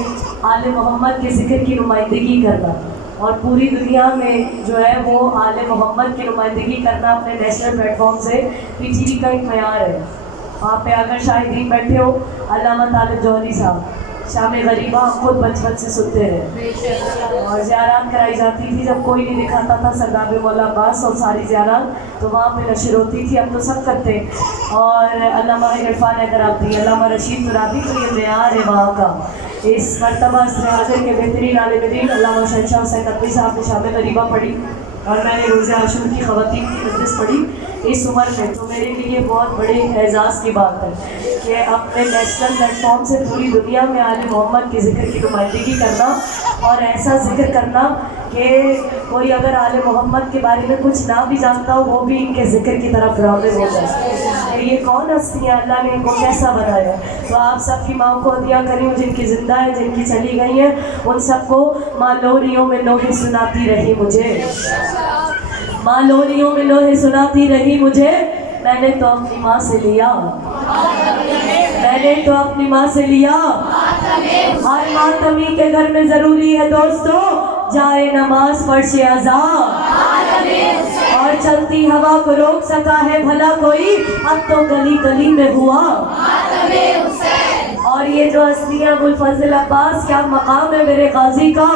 आले मोहम्मद के ज़िक्र की नुमाइंदगी करना, और पूरी दुनिया में जो है वो आले मोहम्मद की नुमाइंदगी करना अपने नेशनल प्लेटफॉर्म से PTV का एक मयार है। वहाँ पे अगर शाहिदीन बैठे हो, अल्लामा तालिब जौहरी साहब, शाम गरीबा हम खुद बचपन से सुनते रहे और ज़ियारत कराई जाती थी। जब कोई नहीं दिखाता था सरदार मौला अब्बास और सारी ज़ियारत तो वहाँ पे नशर होती थी। अब तो सब करते हैं। और अल्लामा इरफान हैदराबादी, अल्लामा रशीद तुराबी, तो ये मेयार है वहाँ का। इस मरतबा हाजिर के बेहतरीन आलिम दीन अल्लामा शहनशाह हुसैन नकवी साहब ने शाम गरीबा पढ़ी और मैंने रोज़े आशूर की ख़वातीन की मजलिस पढ़ी इस उम्र में। तो मेरे लिए बहुत बड़े एजाज़ की बात है कि अपने नेशनल प्लेटफॉर्म से पूरी दुनिया में आले मोहम्मद के ज़िक्र की नुमाइंदगी करना और ऐसा ज़िक्र करना कि कोई अगर आले मोहम्मद के बारे में कुछ ना भी जानता हो वो भी इनके ज़िक्र की तरफ राग़िब हो जाए। तो ये कौन हस्ती है, अल्लाह ने इनको कैसा बनाया। तो आप सबकी माँ को हदिया करी, जिनकी ज़िंदा है, जिनकी चली गई हैं, उन सबको माँ लोरियों में लोहे सुनाती रही मुझे, माँ लोरियों में लोहे सुनाती रही मुझे। मैंने तो अपनी माँ से लिया, मैंने तो अपनी माँ से लिया। हर मातमी के घर में ज़रूरी है दोस्तों जाए नमाज फर्श अज़ा, और चलती हवा को रोक सका है भला कोई, अब तो गली गली में हुआ। और ये जो हस्तियाँ अबुल फजल अब्बास, क्या मकाम है मेरे गाजी का।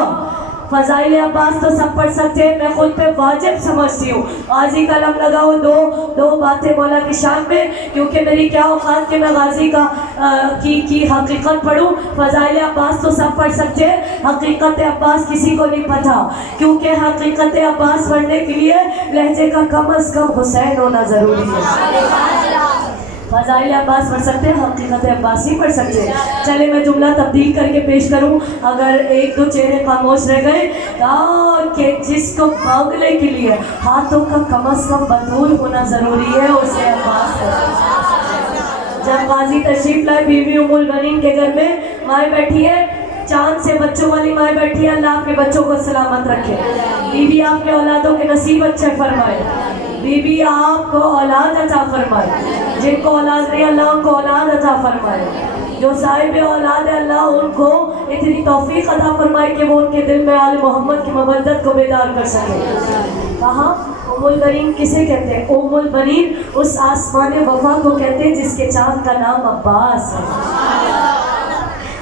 फ़ज़ाइल अब्बास तो सब पढ़ सकते हैं, मैं खुद पे वाजिब समझती हूँ। गाजी का लम लगाओ दो बातें मौला की शान में, क्योंकि मेरी क्या औकात कि मैं गाजी का की हकीकत पढ़ूँ। फ़ज़ाइल अब्बास तो सब पढ़ सकते हैं, हकीकत अब्बास किसी को नहीं पता, क्योंकि हकीकत अब्बास पढ़ने के लिए लहजे का कम अज़ कम हुसैन होना ज़रूरी है। फ़ज़ाइल अब्बास पढ़ सकते हैं, हकीकत अब्बास ही पढ़ सकते हैं। चले मैं जुमला तब्दील करके पेश करूं, अगर एक दो चेहरे खामोश रह गए कि जिसको मांगने के लिए हाथों का कम अज़ कम बतूल होना ज़रूरी है उसे अब्बास है। जब गाजी तशरीफ़ लाए बीवी उम्मुल बनीन के घर में, माएँ बैठी है, चांद से बच्चों वाली माएँ बैठी है, अल्लाह आपके बच्चों को सलामत रखे। बीवी आपके औलादों के नसीब अच्छे फरमाए, बीवी आपको औलाद अता फरमाए, जिनको औलाद नहीं अल्लाह उनको औलाद अता फरमाए, जो साहिब औलाद है अल्लाह उनको इतनी तौफीक अता फरमाए कि वो उनके दिल में आले मोहम्मद की मवद्दत को बेदार कर सके। कहाँ उम्मुल बनीन किसे कहते हैं? उम्मुल बनीन उस आसमान वफा को कहते हैं जिसके चाँद का नाम अब्बास है।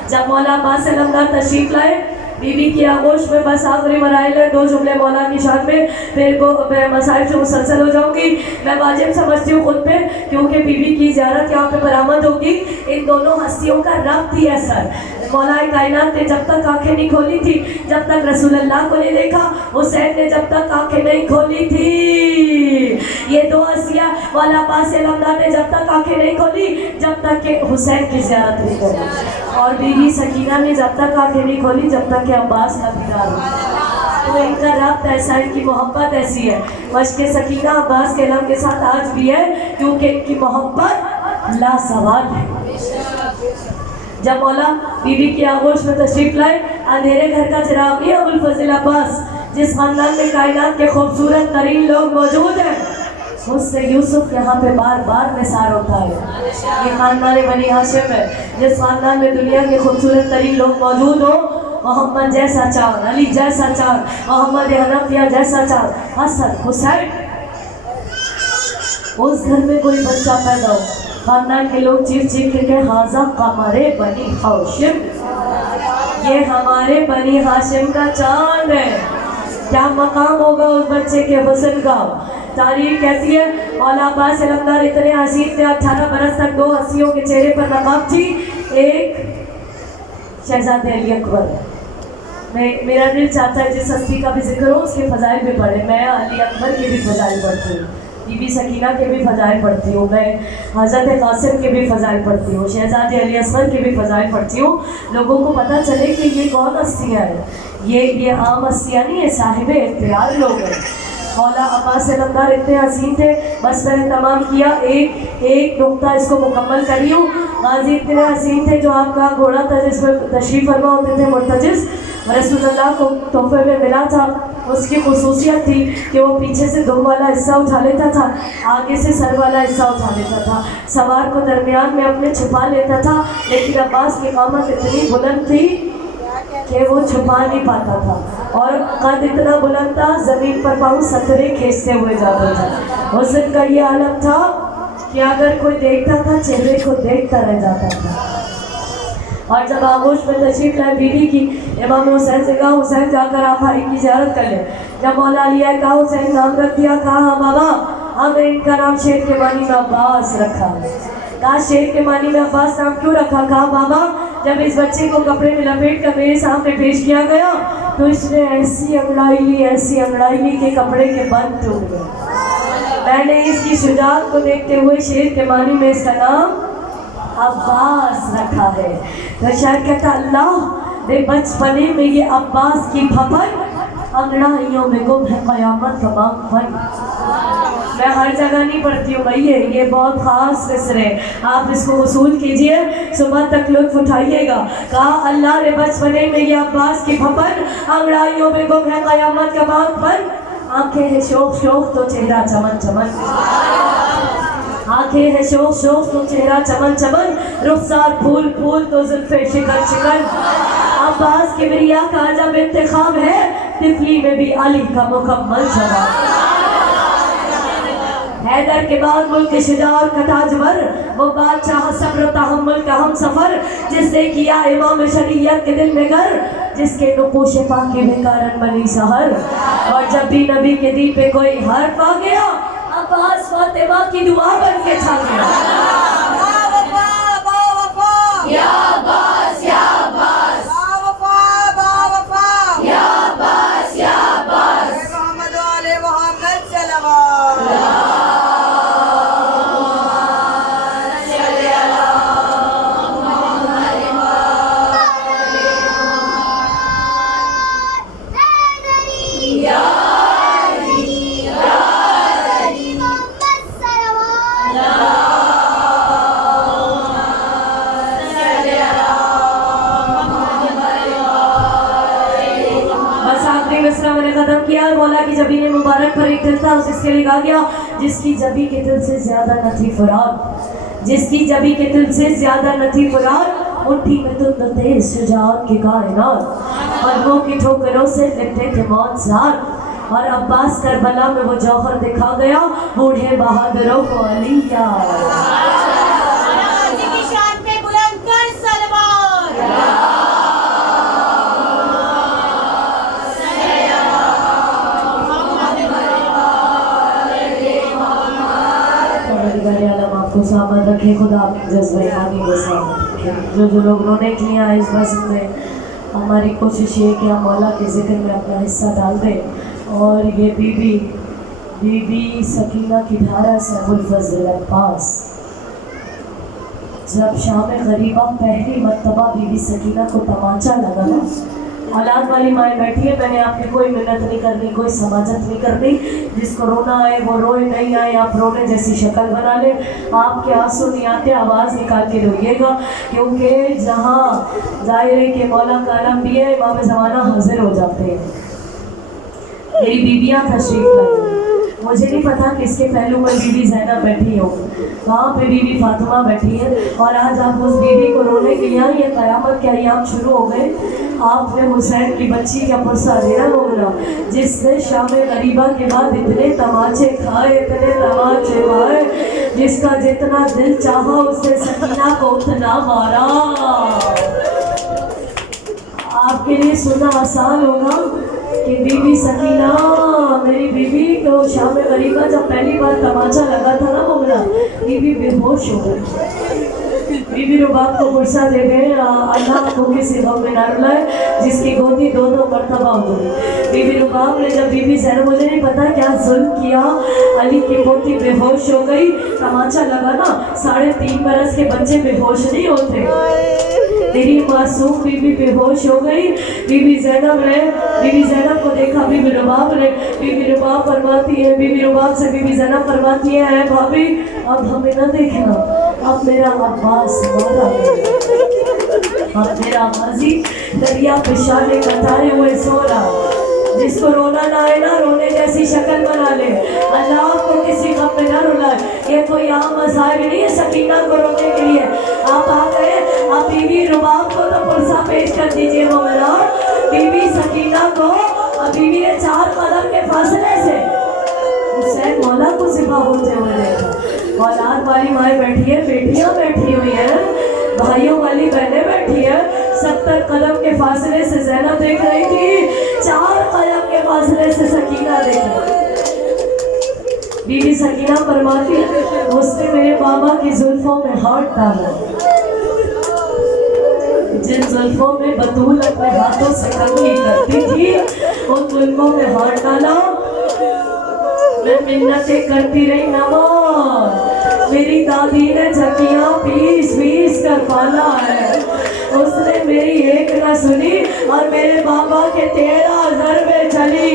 जब मौला अब्बास अलमदार तशरीफ़ लाए, बीबी की आगोश में बस आखिरी मराइल है, दो जुमले मौला की शान में, फिर मसाइल से मुसलसल हो जाऊंगी। मैं वाजिब समझती हूँ खुद पे, क्योंकि बीबी की ज़ियारत यहाँ पे बरामद होगी। इन दोनों हस्तियों का रब्त ही है सर। मौलाए कायनात ने जब तक आंखें नहीं खोली थी, जब तक रसूलुल्लाह को नहीं देखा, हुसैन ने जब तक आंखें नहीं खोली थी। ये दो हस्तियाँ मौला अब्बास अलमदार ने जब तक आंखें नहीं खोली, जब तक कि हुसैन की ज़ियारत नहीं करी, और बीवी सकीना ने जब तक आंखें नहीं खोली जब तक कि अब्बास का दीदार हो। तो इनका रब्त ऐसा, इनकी मोहब्बत ऐसी है। मश्क सकीना अब्बास के अलम के साथ आज भी है, क्योंकि इनकी मोहब्बत लासवाब है। जब मौला बीबी की आगोश में तशरीफ़ लाए, अंधेरे घर का चिराग नहीं अबुल फजल अब्बास, जिस खानदान में कायनात के खूबसूरत तरीन लोग मौजूद हैं, उससे यूसुफ यहाँ पे बार बार निसार होता है। ये खानदान बनी हाशिम है, जिस खानदान में दुनिया के खूबसूरत तरीन लोग मौजूद हो, मोहम्मद जैसा चाँद, अली जैसा चाँद, मोहम्मद हनफिया जैसा चाँद, हसन हुसैन, उस घर में कोई बच्चा पैदा हो, खानदान के लोग चीख चीख करके हाजा कमरे बनी हाशिम, ये हमारे बनी हाशिम का चाँद है। क्या मकाम होगा उस बच्चे के हुस्न का। तारीख कहती है मौला अब्बास अलमदार इतने हसीन थे, 18 बरस तक दो हस्तियों के चेहरे पर नकाब थी, एक शहजादे अली अकबर। मेरा दिल चाहता है जिस हस्ती का भी जिक्र हो उसके फ़ज़ाइल भी पढ़े। मैं अली अकबर के भी फ़ज़ाइल पढ़ती हूँ, बीबी सकीना के भी फ़ज़ाइल पढ़ती हूँ, मैं हज़रत क़ासिम के भी फ़ज़ाइल पढ़ती हूँ, शहजादे अली असगर के भी फ़ज़ाइल पढ़ती हूँ। लोगों को पता चले कि ये कौन हस्तियाँ हैं, ये आम हस्तियाँ नहीं है, साहिबे इख्तियार लोग हैं। मौला अब्बास अलमदार इतने हसीन थे, बस मैंने तमाम किया, एक नुक्ता इसको मुकम्मल करी हूँ। गाजी इतने हसीन थे, जो आपका घोड़ा था जिसमें तशरीफ़ फरमा होते थे मुर्तजिज़, रसूलुल्लाह को तोहफे में मिला था। उसकी खुसूसियत थी कि वो पीछे से दुम वाला हिस्सा उठा लेता था, आगे से सर वाला हिस्सा उठा लेता था, सवार को दरमियान में अपने छुपा लेता था। लेकिन अब्बास की क़ामत इतनी बुलंद थी कि वो छुपा नहीं पाता था, और कद इतना बुलंद था ज़मीन पर पाँव सतरे खींचते हुए जाता था। हुस्न का ये आलम था कि अगर कोई देखता था चेहरे को देखता रह जाता था। اور جب آغوش میں تشریف لائے بیوی کی امام حسین سے کہا حسین جا کر آپ بھائی کی زیارت کر لیں. جب مولا علی آئے کہا حسین نام رکھ دیا. کہا ہاں بابا ہم نے ان کا نام شیر کے معنی میں عباس رکھا ہے. کہا شیر کے معنی میں عباس نام کیوں رکھا؟ کہا بابا جب اس بچے کو کپڑے میں لپیٹ کر میرے سامنے پیش کیا گیا تو اس نے ایسی انگڑائی لی کہ کپڑے کے بند ٹوٹ گئے. میں نے اس کی شجاعت کو دیکھتے ہوئے شیر کے معنی میں اس کا نام عباس رکھا ہے. تو شاید کہتا اللہ دے بچپنے میں یہ عباس کی پھپھر انگڑائیوں میں گم ہے قیامت کا باغ. میں ہر جگہ نہیں پڑھتی ہوں بھائی، یہ بہت خاص مصر ہے، آپ اس کو وصول کیجئے، صبح تک لطف اٹھائیے گا. کہا اللہ نے بچپنے میں یہ عباس کی پھپھر انگڑائیوں میں گم ہے قیامت کا باغ پر. آنکھیں ہیں شوق شوق تو چہرہ چمن چمن، آنکھیں ہیں شوق شوق تو چہرہ چمن چمن، رخسار پھول پھول تو زلفیں شکن شکن. عباس کبریا کا عجب انتخاب ہے، طفلی میں بھی علی کا مکمل جواب. حیدر کے بعد ملک شجاع کا تاجور، وہ بادشاہ صبر و تحمل کا ہم سفر، جس نے کیا امام شریعت کے دل میں گھر، جس کے نقوش پاکی میں کارن بنی سحر. اور جب بھی نبی کے دل پہ کوئی حرف آ گیا عباس فاطمہ کی دعا بن کے چھا گیا. یا عباس یا عباس یا عباس یا عباس محمد علی محمد صلوات. میں نے ختم کیا. مولا کی جبین مبارک پر ایک دل تھا، اس کے لیے کہا گیا جس کی جبی کے دل سے زیادہ نہ تھی فرات، جس کی جبی کے دل سے زیادہ نہ تھی فرات، مٹھی میں تند تیز شجاعت کی کائنات، قدموں کی ٹھوکروں سے لپٹے تھے موت زار. اور عباس کربلا میں وہ جوہر دکھا گیا بوڑھے بہادروں کو علی یاد. کو سامت رکھے، خدا آپ کی جذبہ ایمانی کو سامت رکھے. جو لوگ رونے کیا اس بزم میں، ہماری کوشش یہ کہ ہم مولا کے ذکر میں اپنا حصہ ڈال دیں. اور یہ بی بی سکینہ کی دھارا سے ابوالفضل عباس، جب شام غریبہ پہلی مرتبہ بی بی سکینہ کو تمانچہ لگا نا، اولاد والی مائیں بیٹھی ہے، میں نے آپ کی کوئی منت نہیں کرنی، کوئی سماجت نہیں کرنی. جس کو رونا آئے وہ روئے، نہیں آئے آپ رونے جیسی شکل بنا لیں. آپ کے آنسو نہیں آتے، آواز نکال کے روئیے گا، کیونکہ جہاں ظاہر ہے کہ مولا کا علم بھی ہے، امام زمانہ حاضر ہو جاتے ہیں. میری بیویاں تشریف لائی، مجھے نہیں پتا کس کے پہلو میں بی بی زینب بیٹھی ہو، وہاں پہ بی بی فاطمہ بیٹھی ہے. اور آج آپ اس بی بی کو رونے کے لیے یہ قیامت کے ایام شروع ہو گئے. آپ نے حسین کی بچی کا پرسہ دینا ہوگا، جس نے شام غریبہ کے بعد اتنے تماچے کھائے، جس کا جتنا دل چاہا اس نے سکینہ کو اتنا مارا. آپ کے لیے سننا آسان ہوگا کہ بی بی سکینہ، میری بیوی کو شام غریبہ جب پہلی بار تماچا لگا تھا نا مولا، بی بی بے ہوش ہو گئی. بی بی رباب کو پرسہ دے گئے، اللہ کو کسی غم میں نہ رلائے، جس کی گودی دو مرتبہ ہو گئی. بی بی رباب نے جب بی بی زینب، مجھے نہیں پتا کیا ظلم کیا، علی کی پوتی بے ہوش ہو گئی. تماچا لگا نا، 3.5 برس کے بچے بے ہوش نہیں ہوتے. میری معصوم بی بی بے ہوش ہو گئی. بی بی زینب کو دیکھا بی بی رباب نے. بی بی رباب فرماتی ہے، بی بی رباب سے بی بی زینب فرماتی ہے، اے بھابی اب ہمیں نہ دیکھنا، اب میرا عباس مارا گیا، اب میرا غازی دریا پہ شانے کٹائے ہوئے سو رہا. جس کو رونا نہ آئے نا، رونے جیسی شکل بنا لے، اللہ کو کسی غم میں نہ رلائے. یہ کوئی عام مذاہب نہیں ہے سکینہ کو رونے کے لیے. آپ آ گئے، آپ بی بی رباب کو تو پرسہ پیش کر دیجئے مومنہ. بی بی سکینہ کو بی بی نے 4 قدم کے فاصلے سے حسین مولا کو ذبح ہوتے ہوئے دیکھا. اولاد والی مائیں بیٹھی ہے، بیٹیاں بیٹھی ہوئی ہیں، भाइयों वाली बहनें बैठी है, 70 कदम के फासले से ज़ैनब देख रही थी, 4 कदम के फासले से सकीना देख रही। बीबी सकीना फरमाती है, उसने मेरे बाबा की जुल्फों में हाथ डाला, जिन जुल्फों में बतूल अपने हाथों से कंघी करती थी, उन जुल्फों में हाथ डाला। मैं मिन्नतें करती रही नवाज, मेरी दादी ने झकियाँ पीस पीस कर पाला है, उसने मेरी एक न सुनी और मेरे बाबा के 13 ज़रबे चली।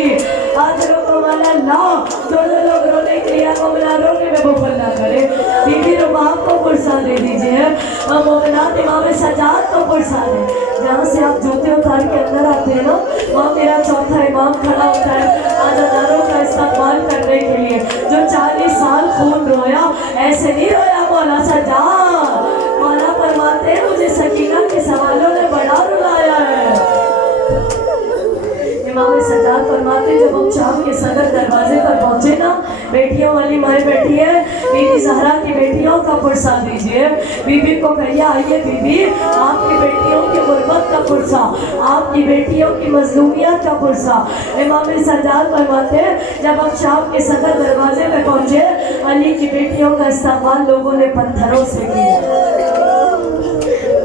आज रोको वाला ला, जो लोग रोने के लिए मोमिना रोने में बुखल ना करे। बीबी रुबाब को पुरसा दे दीजिए और मोमिनात इमाम सजाद को पुरसा दे। जहाँ से आप जूते उतार के अंदर आते हैं ना, वहाँ मेरा चौथा इमाम खड़ा होता है आज़ादारों का इस्तकबाल करने के लिए। जो 40 साल खून रोया, ऐसे नहीं रोया मौला सजाद। मौला फरमाते हैं, मुझे सकीना के सवालों ने बड़ा रुलाया है। इमाम सजाद फरमाते, जब हम शाम के सदर दरवाजे पर पहुंचे ना, बेटियों वाली माएँ बैठी है, बीबी ज़हरा की बेटियों का पुरसा दीजिए। बीबी को कहिए, आइए बीबी, आपकी बेटियों की गुर्बत का पुरसा, आपकी बेटियों की मजलूमियत का पुरसा। इमाम सजाद फरमाते, जब हम शाम के सदर दरवाजे पर पहुंचे, अली की बेटियों का इस्तकबाल लोगों ने पत्थरों से किया।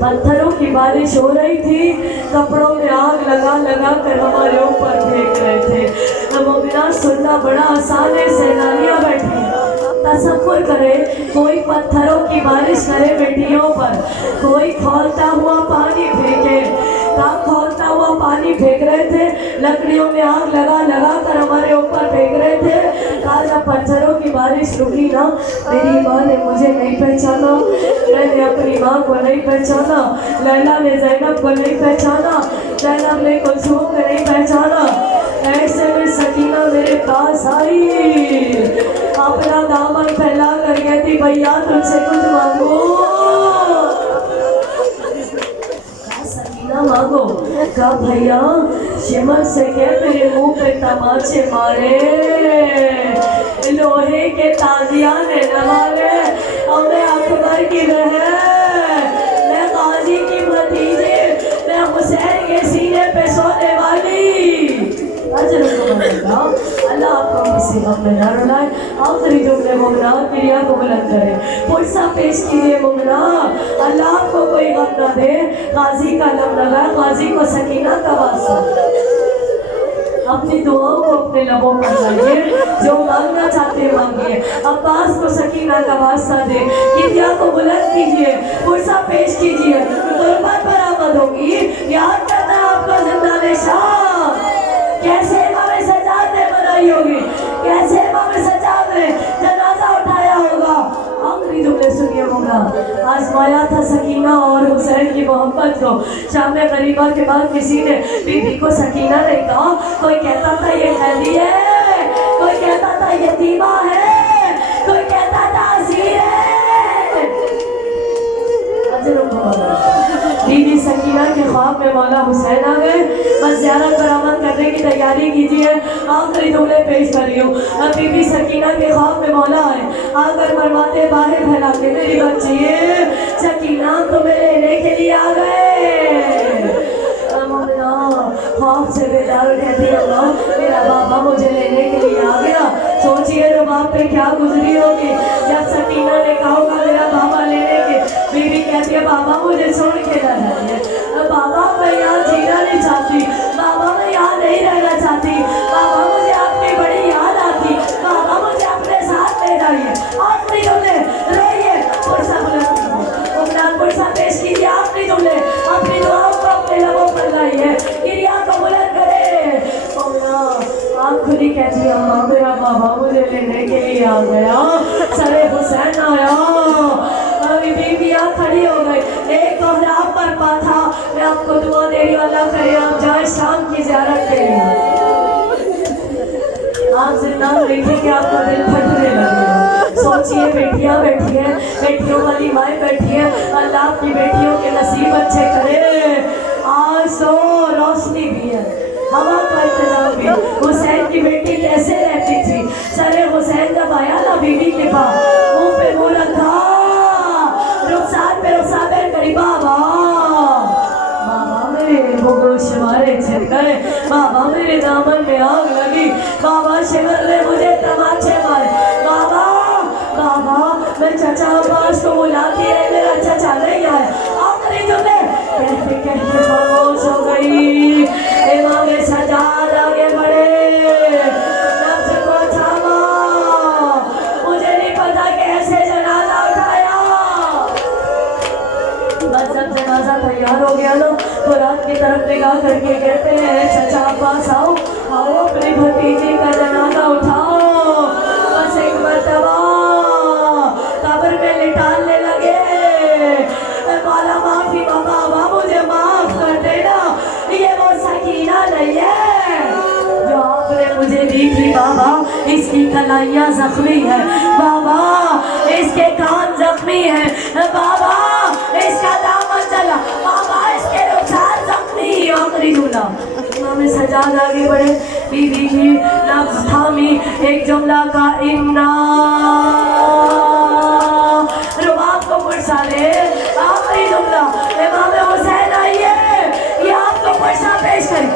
पत्थरों की बारिश हो रही थी, कपड़ों में आग लगा लगा कर हमारे ऊपर फेंक रहे थे। मोमिना सुनना बड़ा आसान है, सैलानियाँ बैठी तसव्वुर करे, कोई पत्थरों की बारिश करे बेटियों पर, कोई खौलता हुआ पानी फेंके। कहाँ खौलता हुआ पानी फेंक रहे थे, लकड़ियों में आग लगा लगा कर हमारे ऊपर फेंक रहे थे। कहा जब पत्थरों की बारिश रुकी ना, मेरी माँ ने मुझे नहीं पहचाना, मैंने अपनी माँ को नहीं पहचाना, लैला ने ज़ैनब को नहीं पहचाना, ज़ैनब ने कुलसूम को नहीं पहचाना। ऐसे में सकीना मेरे पास आई, अपना दामन फैला कर कहती, भैया तुझसे कुछ मांगो। सकीना मांगो, कहा भैया शिमर से कह मेरे मुंह पे तमाचे मारे, लोहे के ताजिया ने न मारे, और मैं अकबर की बहन, मैं गाजी की भतीजी, मैं हुसैन के सीने पे सोने वाली। अजर को मिलेगा, अल्लाह आपको मुसीबत में न रुलाए। आखिरी जुमले मोमिना क्रिया को बुलंद करे, पुरसा पेश कीजिए मोमिना, अल्लाह आपको कोई गम न दे। गाजी का लम लगा, गाजी को सकीना का वास्ता, अपनी दुआओं को अपने लबों पर लाइए, जो मांगना चाहते हैं मांगिए। अब्बास को सकीना का वास्ता दे, क्रिया को बुलंद कीजिए, पुरसा पेश कीजिए, गुर्बत बरामद होगी। याद करना आपका जिंदा निशान, कैसे इमाम सजाद ने बनाई होगी, कैसे इमाम सजाद ने जनाजा उठाया होगा। आखिरी जुमले सुनिए मोमिना, आजमाया था सकीना और हुसैन की मोहब्बत को। शाम में गरीबा के बाद किसी ने बीबी को सकीना नहीं कहा, कोई कहता था ये कैदी है, कोई कहता था यतीमा है, कोई कहता था असीर है। बीबी सकीना के ख्वाब में मौला हुसैन आ गए, बस ज़ियारत बरामद करने की तैयारी कीजिए। आखिरी जुमले पेश करियो। अब बीबी सकीना के ख्वाब में मौला आए, आकर मरवाते बाहर फैला के, मेरी बच्ची सकीना तुम्हें लेने के लिए आ गए। ख्वाब से बेदार कहती, अम्मा मेरा बाबा मुझे लेने के लिए आ गया। सोचिए रुबाब पे क्या गुजरी होगी जब सकीना ने कहा होगा मेरा बाबा लेने के। बीबी कहती है, बाबा मुझे छोड़ के ना जाइए, बाबा मैं यहाँ जीना नहीं चाहती, बाबा मैं यहाँ नहीं रहना चाहती, बाबा मुझे आपकी बड़ी याद आती, बाबा मुझे अपने साथ ले जाइए। आखिरी जुमले रोइए, पुरसा बुलंद पुरसा पेश कीजिए। आखिरी जुमले अपनी दुआओं को अपने लबों पर लाइए, क्रिया को बुलंद करे। आँख खुली कहती है, अम्मा मेरा बाबा मुझे लेने के लिए आ गया, सरे हुसैन आया। अभी बीबियाँ खड़ी हो गई, एक कोहराब पर पा था, मैं आपको दुआ दे रही हूं, अल्लाह करे आप जाए शाम की ज़ियारत के लिए। आप जिंदा देखेंगे आपका दिल फटने लगेगा। सोचिए बेटियाँ बैठी हैं, बेटियों वाली माएँ बैठी हैं, अल्लाह की बेटियों के नसीब अच्छे करे। आज तो रोशनी भी है, हवा का इंतजाम भी। हुसैन की बेटी कैसे रहती थी, सरे हुसैन जब आया ना बीबी के पास, मुँह पे मुँह रखा, रुखसार पे रुखसार गरीबा तारे छिड़ गए बाबा, मेरे दामन में आग लगी बाबा, शिवर ने मुझे तमाचे मारे बाबा। बाबा मैं चचा अब्बास को बुलाती है, मेरा चचा नहीं आया। आखिरी जुमले कहते कहते खामोश हो गई। इमाम सजाद आगे बढ़े, नफ्स को थामा, मुझे नहीं पता कैसे जनाजा उठाया। बस जब जनाजा तैयार हो गया ना तो रात की तरफ निगाह करके कहते हैं चचा अब्बास आओ आओ, अपनी भतीजी का जनाजा उठाओ। बस एक मरतबा कब्र में लिटाने लगे, मौला माफी बाबा, मुझे माफ कर देना, ये वो सकीना नहीं है जो आपने मुझे दी थी बाबा। इसकी कलाइयाँ जख्मी है बाबा, इसके कान जख्मी है बाबा, इसका दामन चला बाबा, इसके रुखसार जख्मी। आखिरी जुमला इमाम सजाद आगे बढ़े, बीवी की नब्ज थामी, एक जुमला का इन्ना रुबाब को पुरसा ले। आखिरी जुमला इमाम हुसैन आइए, ये आपको पुरसा पेश करें।